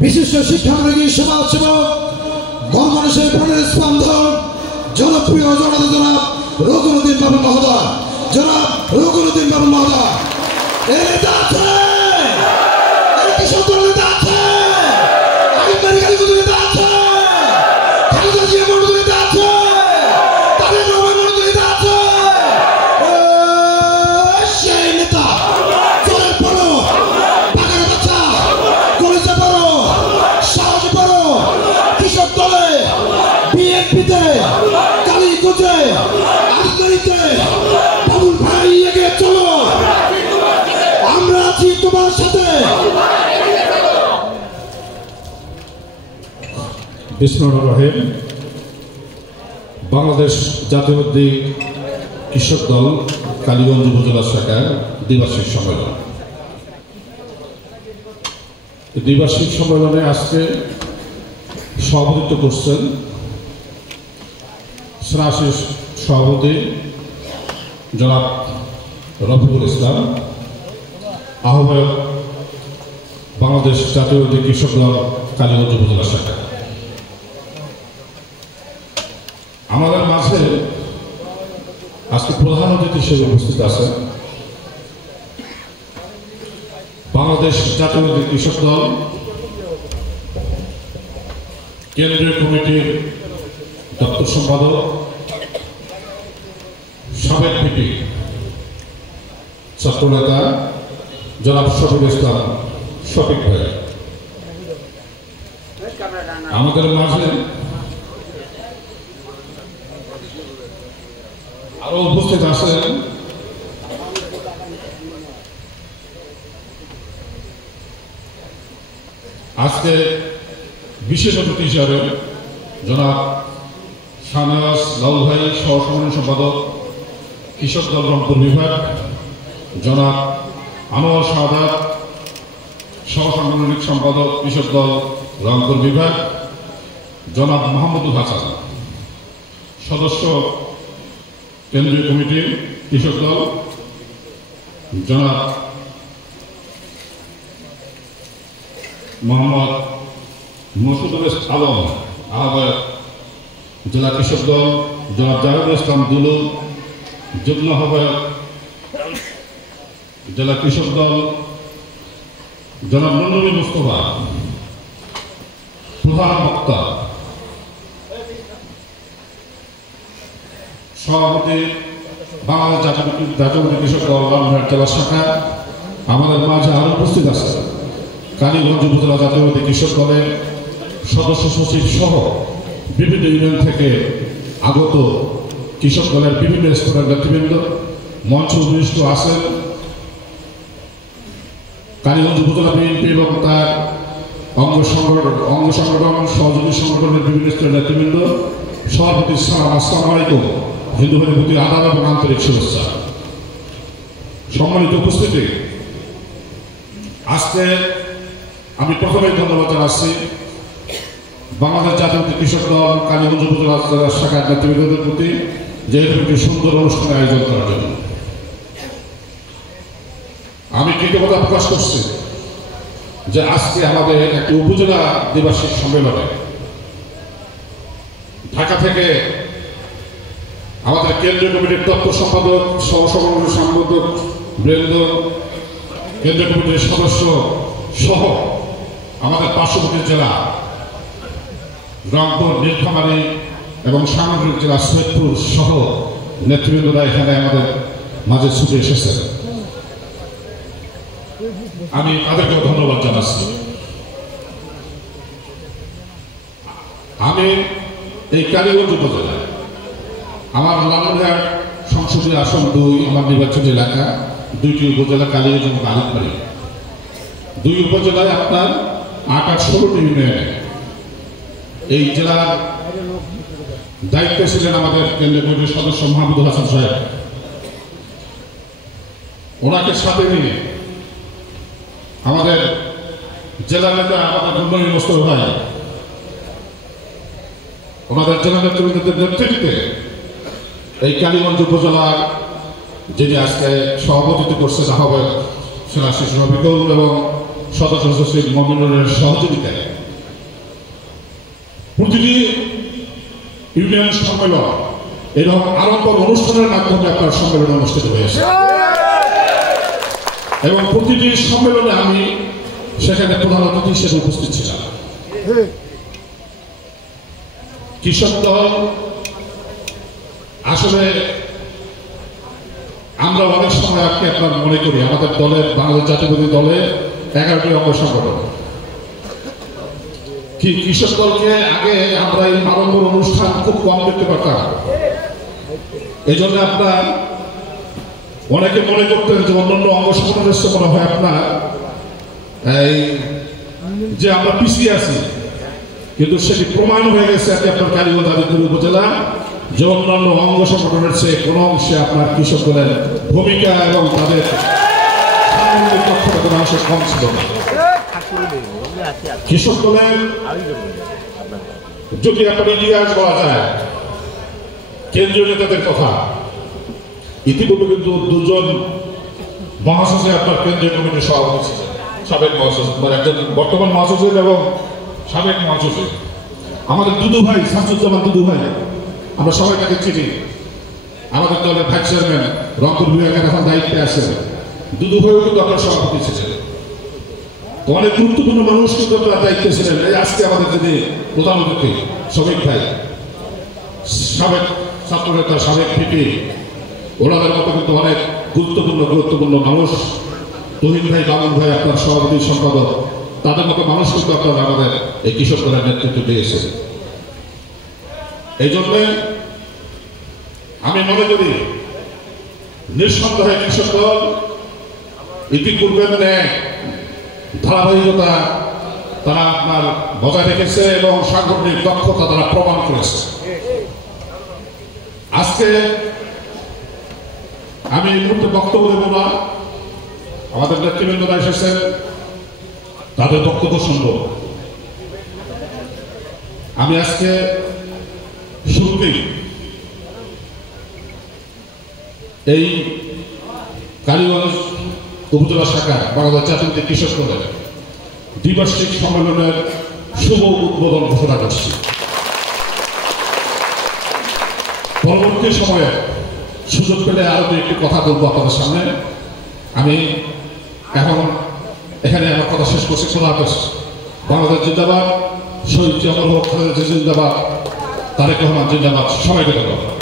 বিশিষ্ট শিক্ষানুরাগী সমাজসেবক গণমানুষের প্রাণের স্পন্দন জনপ্রিয় জনতা জনাব রঘুরুদ্দিন বাবু মহোদয়, জনাব রঘুরুদ্দিন বাবু মহোদয়। এর নেতা আছে, কৃষক দলের নেতা আছে, আইনবাড়ি কালীগঞ্জের নেতা আছে, খালেদা জিয়া মন্ডলের নেতা আছে, তারেক রহমান মন্ডলের নেতা আছে। সেই নেতা জয়ের পড়ো, বাগানে বাচ্চা, কলেজে পড়ো, সাহসে পড়ো, কৃষক দলে, বিএনপিতে, কালীগঞ্জে, আইনবাড়িতে, বাবুল ভাই এগিয়ে চলো, আমরা আছি তোমার সাথে। বিসমিল্লাহির রহিম। বাংলাদেশ জাতীয়তাবাদী কৃষক দল কালীগঞ্জ উপজেলা শাখার দ্বিবার্ষিক সম্মেলন। দ্বিবার্ষিক সম্মেলনে আজকে সভাপতিত্ব করছেন সেনাশীষ সভাপতি জনাব রফিকুল ইসলাম, আহ্বায়ক বাংলাদেশ জাতীয়তাবাদী কৃষক দল কালীগঞ্জ উপজেলা শাখা। আমাদের মাঝে আজকে প্রধান অতিথি হিসেবে উপস্থিত আছেন বাংলাদেশ জাতীয়তাবাদী কৃষক দল কেন্দ্রীয় কমিটির দপ্তর সম্পাদক, সাবেক ভিপি ছাত্রনেতা জনাব শফিক ইসলাম শফিক ভাই। আমাদের মাঝে আরো উপস্থিত আছেন আজকে বিশেষ অতিথি হিসাবে জনাব শাহনওয়াজ লাউল ভাই, সহ সাধারণ সম্পাদক কৃষক দল রংপুর বিভাগ, জনাব আনোয়ার শাহাদাত, সহ সাংগঠনিক সম্পাদক কৃষক দল রংপুর বিভাগ, জনাব মাহমুদুল হাসান, সদস্য কেন্দ্রীয় কমিটির কৃষক দল, জনাব মোহাম্মদ মসুদুল আলম, আহ্বায়ক জেলা কৃষক দল, জনাব জাহিদুল ইসলাম দুলু, যুগ্ম আহ্বায়ক জেলা কৃষক দল, জনাব নন্দিনী মুস্তফা, প্রধান বক্তা সভাপতি বাংলাদেশ জাতীয়তাবাদী কৃষক দল রামঘাট জেলা শাখা। আমাদের মাঝে আরো উপস্থিত আছে কালীগঞ্জ উপজেলা জাতীয়তাবাদী কৃষক দলের সদস্য সচিব সহ বিভিন্ন ইউনিয়ন থেকে আগত কৃষক দলের বিভিন্ন স্তরের নেতৃবৃন্দ। মঞ্চ উপবিষ্ট আছেন কালীগঞ্জ উপজেলা বিএনপি এবং তার অঙ্গ সংগঠন সহযোগী সংগঠনের বিভিন্ন স্তরের নেতৃবৃন্দ। সভাপতি সালাম, আসসালামু আলাইকুম। হিন্দু ভাইয়ের প্রতি আদাব এবং আন্তরিক শুভেচ্ছা। সম্মানিত উপস্থিতি, আজকে আমি প্রথমেই ধন্যবাদ জানাচ্ছি বাংলাদেশ জাতীয়তাবাদী কৃষক দল কালীগঞ্জ উপজেলা শাখার নেতৃবৃন্দদের প্রতি যে একটি সুন্দর অনুষ্ঠানের আয়োজন করার জন্য। আমি কৃতজ্ঞতা প্রকাশ করছি যে আজকে আমাদের একটি উপজেলা দ্বিবার্ষিক সম্মেলনে ঢাকা থেকে আমাদের কেন্দ্রীয় কমিটির দপ্তর সম্পাদক, সহসভাপতি সম্পাদক বৃন্দ, কেন্দ্রীয় কমিটির সদস্য সহ আমাদের পার্শ্ববর্তী জেলা রংপুর, নীলফামারী এবং সামগ্রিক জেলা সৈয়দপুর সহ নেতৃবৃন্দরা এখানে আমাদের মাঝে ছুটে এসেছেন। আমি তাদেরকেও ধন্যবাদ জানাচ্ছি। আমি এই কালীগঞ্জ উপজেলায় আমার লালনঘাট সংসদীয় আসন 2 আমার নির্বাচনী এলাকা, 2টি উপজেলা কালীগঞ্জ এবং আলিকবাড়ি। 2 উপজেলায় আপনার 8-16টি ইউনিয়নে এই জেলার দায়িত্বে ছিলেন আমাদের কেন্দ্রীয় কমিটির সদস্য মাহমুদুল হাসান সাহেব। ওনাকে সাথে নিয়ে আমাদের জেলা নেতা আমাদের নন্দনী মোস্তফা ভাই, ওনাদের জেলা নেতৃবৃন্দদের নেতৃত্বে এই কালীগঞ্জ উপজেলার যিনি আজকে সভাপতিত্ব করছেন আহ্বায়ক সেনাশীষ রফিকুল এবং সদস্য সচিব মমিনুরের সহযোগিতায় প্রতিটি ইউনিয়ন সম্মেলন এরকম আরম্ভ অনুষ্ঠানের মাধ্যমে আপনার সম্মেলন অনুষ্ঠিত হয়েছে এবং প্রতিটি সম্মেলনে আমি সেখানে প্রধান অতিথি হিসেবে উপস্থিত ছিলাম। কৃষক দল আসলে আমরা অনেক সময় আজকে আপনার মনে করি আমাদের দলের বাংলাদেশ জাতীয়তাবাদী দলে 11টি অঙ্গ সংগঠন। কৃষক দলকে আগে আমরা এই আরম্ভর অনুষ্ঠান খুব কম দেখতে পারতাম। এই জন্য আপনার অনেকে মনে করতেন যে অন্যান্য অঙ্গ সংগঠনের চেয়ে মনে হয় আপনার এই যে আমরা পিছিয়ে আছি, কিন্তু সেটি প্রমাণ হয়ে গেছে আজকে আপনার কালীগঞ্জ আদিতপুর উপজেলা যে অন্যান্য অঙ্গ সংগঠনের চেয়ে কোনো অংশে আপনার কৃষক দলের ভূমিকা এবং তাদের কোনো অংশে কম ছিল না। কৃষক দলের যদি আপনার ইতিহাস বলা যায় কেন্দ্রীয় নেতাদের কথা, ইতিপূর্বে কিন্তু দুজন মহাসচিব আপনার কেন্দ্রীয় কমিটির সভাপতি ছিলেন, সাবেক মহাসচিব মানে একজন বর্তমান মহাসচিব এবং সাবেক মহাসচিব আমাদের দুদু ভাই শামসুজ্জামান দুদু ভাই, আমরা সবাই তাকে চিনি। আমাদের দলের ভাইস চেয়ারম্যান রংপুর বিভাগের এখন দায়িত্বে আছেন, দুদু ভাইও কিন্তু আপনার সভাপতি ছিলেন। অনেক গুরুত্বপূর্ণ মানুষ কিন্তু আপনার দায়িত্বে ছিলেন। এই আজকে আমাদের যিনি প্রধান অতিথি শফিক ভাই, সাবেক ছাত্রনেতা, সাবেক পিপি, ওনাদের মতো কিন্তু অনেক গুরুত্বপূর্ণ মানুষ, তহিন ভাই, বাবুল ভাই আপনার সভাপতি সম্পাদক, তাদের মতো মানুষ কিন্তু আপনারা আমাদের এই কৃষক দলের নেতৃত্ব দিয়েছেন। এই জন্য আমি মনে করি নিঃসন্দেহে কৃষক দল ইতিপূর্বে ধারাবাহিকতা তারা আপনার বজায় রেখেছে এবং সাংগঠনিক দক্ষতা তারা প্রমাণ করেছে। আজকে আমি এই মুহূর্তে বক্তব্য দেব না, আমাদের নেতৃবৃন্দরা এসেছেন, তাদের বক্তব্য শুনব। আমি আজকে শুরুতেই এই কালীগঞ্জ উপজেলা শাখা বাংলাদেশ জাতীয় কৃষক দলের দ্বিবার্ষিক সম্মেলনের শুভ উদ্বোধন ঘোষণা করছি। পরবর্তী সময়ে সুযোগ পেলে আরো একটি কথা বলবো আপনাদের সামনে। আমি এখন এখানে আমার কথা শেষ করছি। খোলা হাফেজ। বাংলাদেশ জিন্দাবাদ, শহীদ জিয়াউর রহমান জিন্দাবাদ, তারেক রহমান জিন্দাবাদ, সবাইকে ধন্যবাদ।